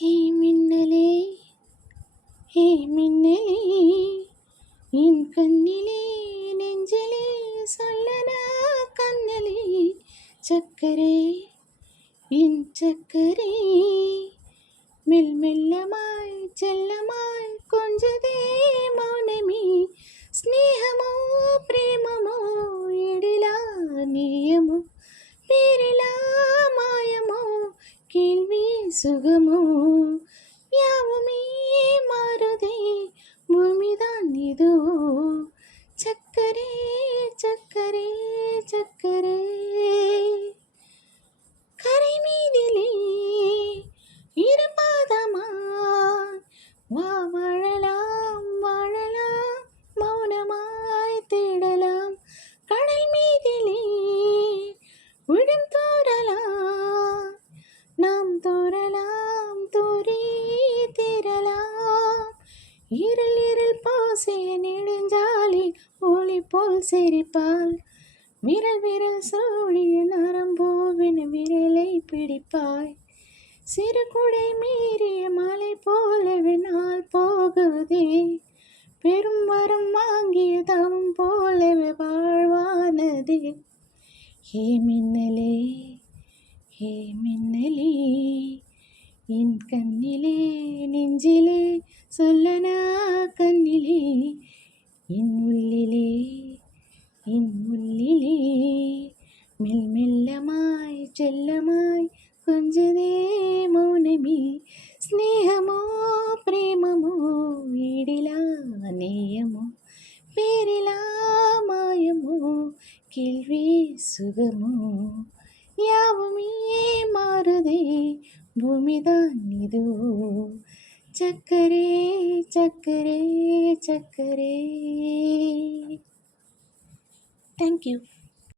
ஹே மின்னலே ஹே மின்னலே என் கண்ணிலே நெஞ்சிலே சொல்லனா கண்ணலே சக்கரே என் சக்கரே மெல்லமாய் செல்லமாய் கொஞ்சதே மௌனமே ஸ்நேகமோ பிரேமமோ எழிலா நீயமோ பேரிலா மாயமோ கேள்வி சுகமோ யாவுமே மாறுதே பூமிதான் இதோ சக்கரே சக்கரே சக்கரே கரை மீதிலே இருபாதமாய் வாழலாம் வாழலாம் மௌனமாய் தேடலாம் கடல் மீதிலே விடும் தோறலாம் நாம் தோறலாம் தோறி தேரலாம் இருள் இருள் பாசிய நெடுஞ்சாலி ஒளி போல் சிரிப்பாள் விரல் விரல் சூழிய நரம்போவென விரலை பிடிப்பாய் சிறு குடை மீறிய மலை போலவே நாள் போகுதே பெரும் வரம் வாங்கிய தவம் போலவே வாழ்வானதே ஹே மின்னலே ஹே மின்னலே என் கண்ணிலே நெஞ்சிலே சொல்லனா கண்ணிலே என் உள்ளிலே மெல்லமாய் செல்லமாய் கொஞ்சதே மௌனமே ஸ்நேகமோ பிரேமமோ ஈடிலா நேயமோ பேரிலா மாயமோ கேள்வி சுகமோ யாவுமே மாறுதே பூமிதான் இதோ சக்கரே சக்கரே சக்கரே. Thank you.